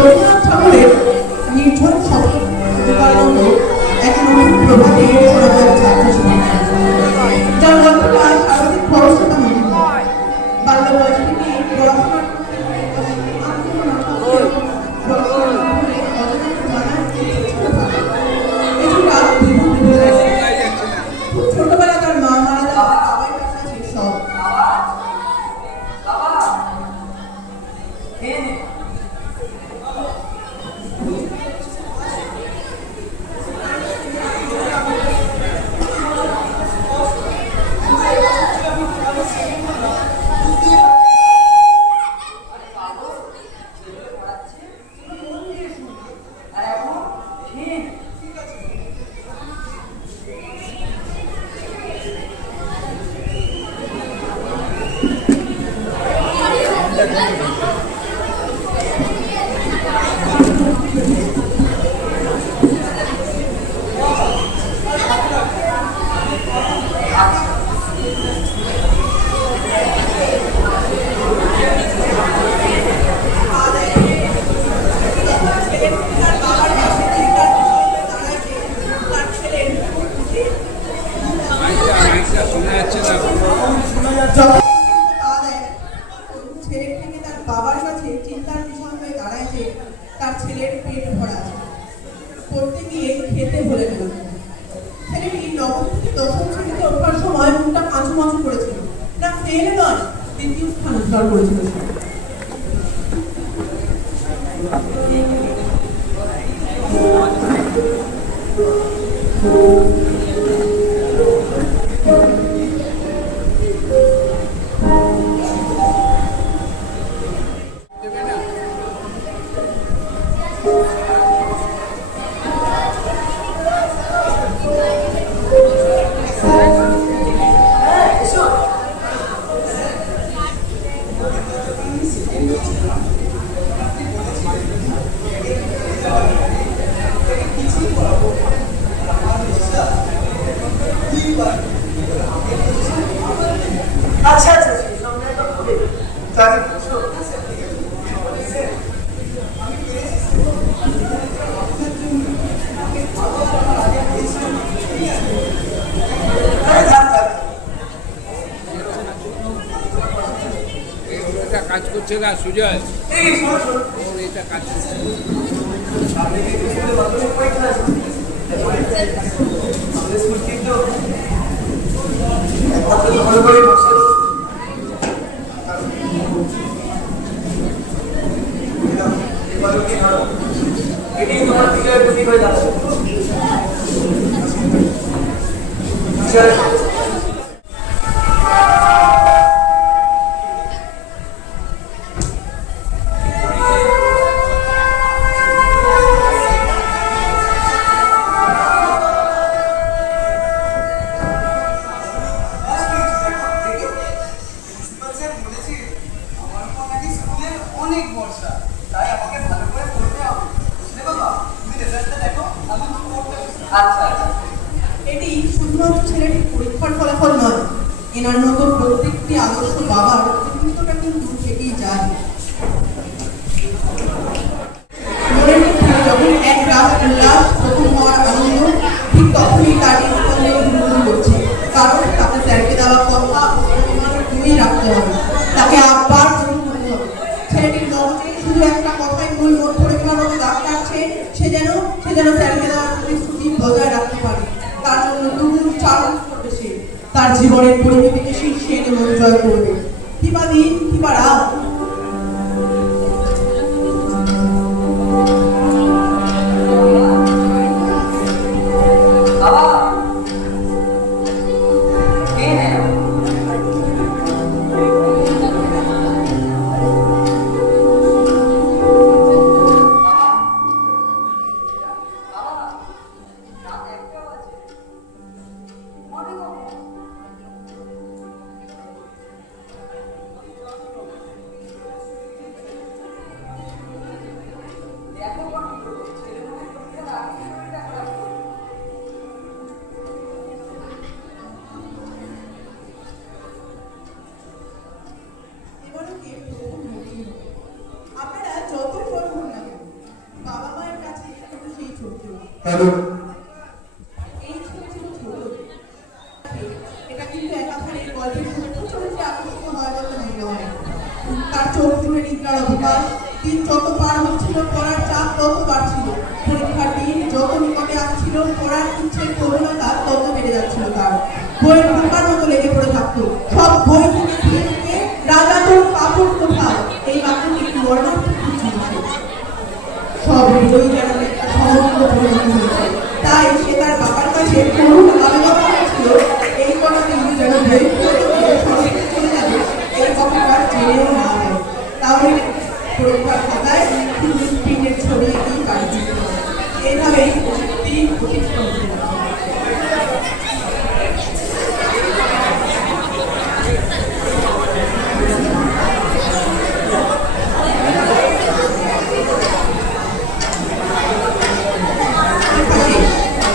রবীন্দ্রনাথ ঠাকুরের নির্ঝর শব্দানন্দ এক নতুন প্রভাতে সমাজের ছাত্র ছিলেন, যার গল্পটা সারাদিন পড়াশোনা মনে হয়। বাল্য বয়স থেকে পড়াশোনা ছোটবেলা তার মা মারা যাওয়া বাবার কাছে সব ছেলের থেকে তার বাবার কাছে চিন্তার বিষয় হয়ে দাঁড়ায় যে তার ছেলের পেট ভরা আছে, পড়তে গিয়ে খেতে ভুলে গেল। ছেলেটি নবম থেকে দশম শ্রেণীতে ওঠার সময় মুখটা কাঁচু মাচু করেছিল, না ফেলে নয়, দ্বিতীয় স্থান অধিকার করেছিল। अच्छा अच्छा सामने तो बोले ताकि पूछो এটা কাজ করছে না সুজয়, এই শোনো শোনো ওর এটা কাজ করছে সামনে থেকে স্কুলে বাথরুমে পরীক্ষা আছে আমাদের স্কুল কিন্তু একমাত্র ভালো করে বসে এবারে কি ধরো এটি তোমার বিজয়ের প্রতীক হয়ে যাচ্ছে। এটি শুধুমাত্র ছেলেটির পরীক্ষার ফলাফল নয়, এনার মতো প্রত্যেকটি আদর্শ বাবার কৃতিত্বটা কিন্তু থেকেই যায়। মনের মধ্যে যখন এক রাত উল্লাস প্রথম হওয়ার আনন্দ, ঠিক তখনই তার জীবনে উন্নতি করছে, কারণ তাকে স্যারকে দেওয়া কথা তুমি রাখতে হবে, তাকে আবার মনে হবে। ছেলেটির মগজে শুধু একটা কথাই মূল মত পরীক্ষার মতো দাগ কাটছে, সে যেন স্যারকে দেওয়ার প্রতিশ্রুতি বজায় রাখতে পারে। তার জন্য দুগুণ চালন করবে সে, তার জীবনের পরিমিতিকে শীর্ষে এনে মন জয় করবে। কিবা দিন কিবা রাত এই ছোট ছোট ছোট এটা কিন্তু একাধারে গল্পের ছোট চরিত্রে আকর্ষিত হয় বলে মনে হয়। তার চোখ জুড়ে নিদ্রার অবকাশ, দিন যত পার হচ্ছিল পড়ার চাপ তত বাড়ছিল, পরীক্ষার দিন যত নিকটে আসছিল পড়ার ইচ্ছের প্রবণতা তত বেড়ে যাচ্ছিল। তার বইয়ের ঢোকার মতো লেগে পড়ে থাকতো। সব বই থেকে রাজা তোর কাপড় কোথায় এই বাক্যটি একটি বর্ণাঢ্য খুঁজছে। সব বই যেন একটা সমগ্র পরিণত হয়েছে। তাই সে তার বাবার কাছে করুণ আবেদন করেছিল এই কথাটি যেন বই সরস্বতী চলে যাবে এই কথাটা জেনেও না হয়, তাহলে পরীক্ষার খাতায় প্রিন্টের ছড়িয়ে দিয়ে কাজ দিতে হবে। এইভাবেই প্রযুক্তি অতিক্রম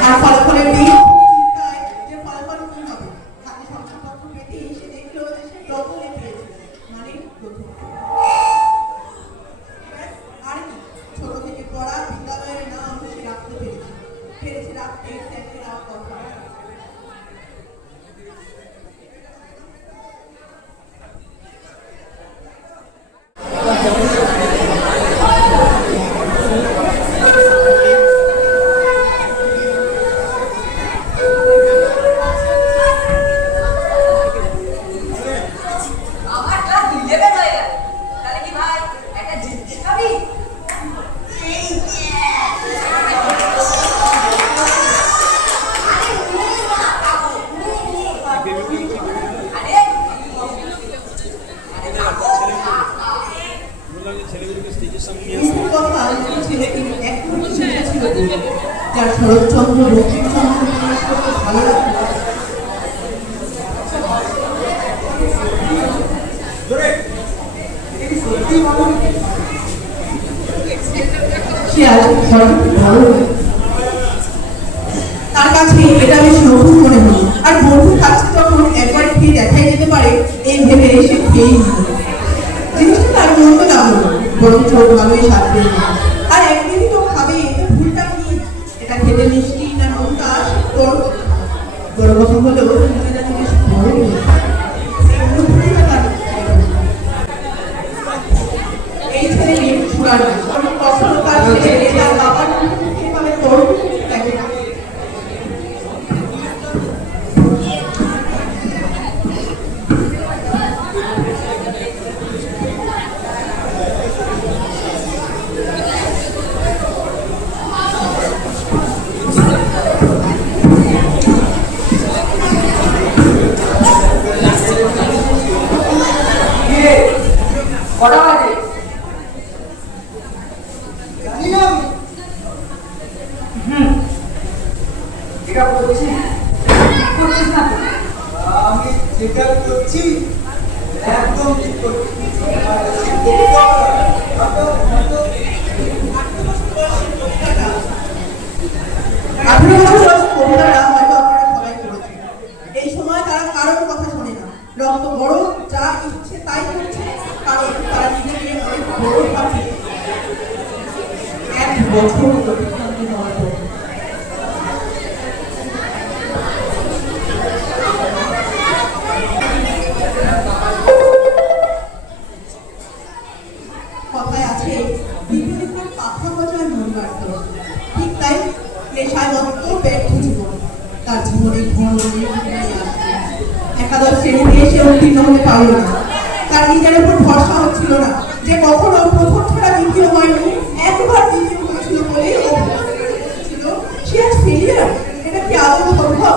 আর ফলাফলের দিন চিন্তায় যে ফলাফল কি হবে, হাতে শংসাপত্র পেতে এসে দেখলো যে সে প্রথমে পেয়েছে, মানে প্রথম। আর কি ছোট থেকে পড়া বিদ্যালয়ের নাম সে রাখতে পেরেছে রাখতে স্যারকে রাখ কথা। যার শরৎচন্দ্র বঙ্কিমচন্দ্র ভালো লাগতো সে আজ ভালো তার কাছে এটা বেশ নতুন মনে হলো। আর বন্ধুর কাছে যখন একবার খেয়ে দেখাই যেতে পারে এই ভেবে এসে খেয়েই নিল। জিনিসটা তার মন্দ না হলো, বরঞ্চ ভালোই স্বাদ পেল। আর একদিনই তো খাবে, ভুলটা কি? এটা খেতে মিষ্টি না নোনতা বড় কথা হলেও বেশ বড় এই ছেলেটি সুরার কখনো তার ছেলে তার বাবার কিভাবে তরুণ দেখে না। কটা বাজে? এটা করছি করছিস না? আমি যেটা করছি একদম ঠিক করছি। এই সময় তারা কারোর কথা শোনে না, রক্ত বড় যা ইচ্ছে তাই করছে, কারণ তারা নিজেকে অনেক বড় ভাবে। এক বছর অতিক্রান্ত হওয়ার পর কথায় আছে বিপরীতের পাখা বাজায় মন কাটত। ঠিক তাই নেশায় মত্ত ব্যর্থ জীবন তার জীবনে ঘন একাদশ শ্রেণীতে এসে উত্তীর্ণ হতে পারল না। তার নিজের উপর ভরসা হচ্ছিল না যে কখনো প্রথম ছাড়া দ্বিতীয় হয়নি, একবার দ্বিতীয় হয়েছিল বলে ছিল সে আজ ফেলিয়ার। এটা কি আদৌ সম্ভব?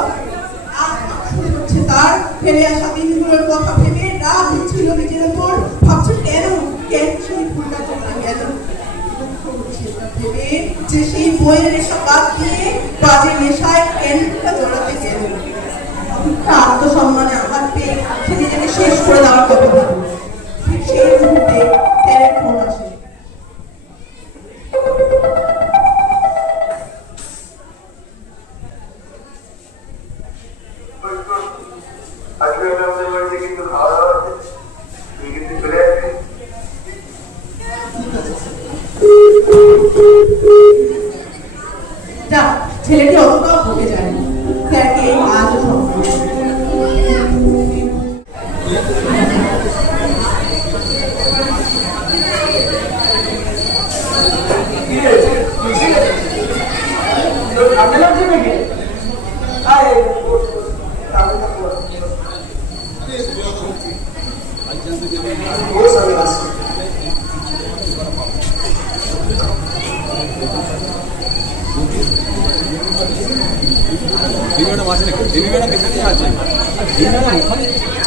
শুরু হচ্ছে তার ফেলে আসা দিনগুলোর কথা ভেবে রাগ হচ্ছিল নিজের উপর। ভাবছে কেন কেন সেই ভুলটা চলে গেল, ভেবে যে সেই বইয়ের নেশা বাদ দিয়ে বাজে নেশায় কেনটা জড়াতে গেল। আত্মসম্মানে আঘাত পেয়ে সে নিজেকে শেষ করে দেওয়ার কথা ভাবল। ঠিক সেই মুহূর্তে স্যারের ফোন আসে। যা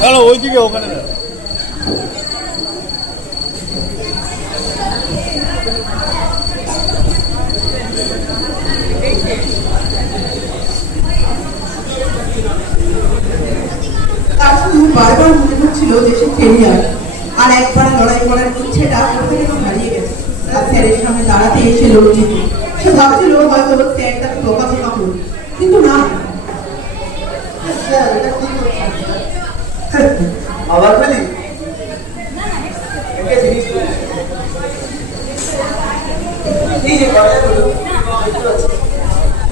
চলো ওইদিকে ওখানে তার শুধু বারবার মনে হচ্ছিল যে সে ফেলিয়ার, আর একবার লড়াই করার ইচ্ছেটা কোথায় যেন হারিয়ে গেছে। তার স্যারের সামনে দাঁড়াতে এসে লজ্জিত। সে ভাবছিল হয়তো স্যার তাকে বকাঝকা করবে, কিন্তু না। আবার বলি একটা জিনিস এই যে কয়লাগুলো দেখতে পাচ্ছি,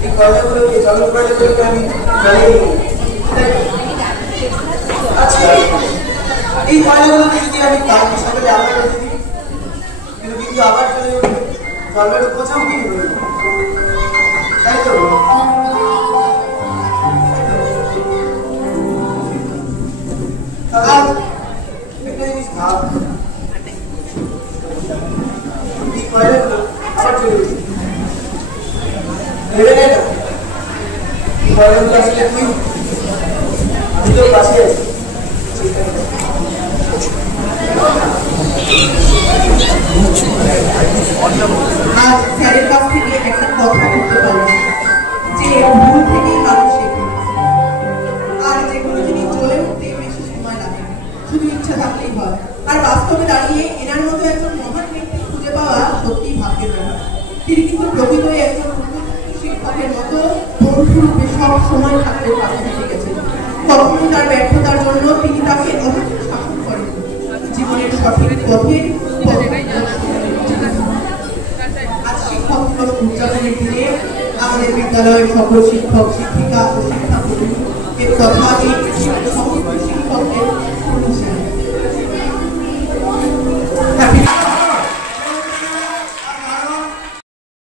এই কয়লাগুলোকে জলের কয়লাগুলোকে আমি জ্বালিয়ে দিই। আচ্ছা, এই কয়লাগুলোকে যদি আমি কাঠের সাথে আবার রেখে দিই, কিন্তু আবার চলে যাবে, জলের উপচাও কি হবে, তাই তো? একটা জিনিস ভাব, এই কয়লাগুলো আবার চলে যাবে, ভেবে নেই না এই কয়লাগুলো আসলে কি? আমি তো পাশে আছি। আর স্যারের কাছ থেকে একটা কথা করতে পারলাম যে ভুল থেকেই মানুষ শেখে, আর যে কোনো জিনিস জ্বলে উঠতে বেশি সময় লাগে, শুধু ইচ্ছা থাকলেই হয়। আর বাস্তবে দাঁড়িয়ে এনার মতো একজন মহান ব্যক্তি খুঁজে পাওয়া সত্যিই ভাগ্যের ব্যাপার। তিনি কিন্তু প্রকৃতই একজন শিক্ষকের মতো বন্ধুরূপে সব সময় থাকতে পাশে থেকে গেছেন। কখনো তার ব্যর্থতার জন্য তিনি তাকে অনেক শাসন করেন, জীবনের সঠিক পথের উদযাপনের দিনে আমাদের বিদ্যালয়ের সকল শিক্ষক শিক্ষিকা ও শিক্ষাকর্মী এর কথা এই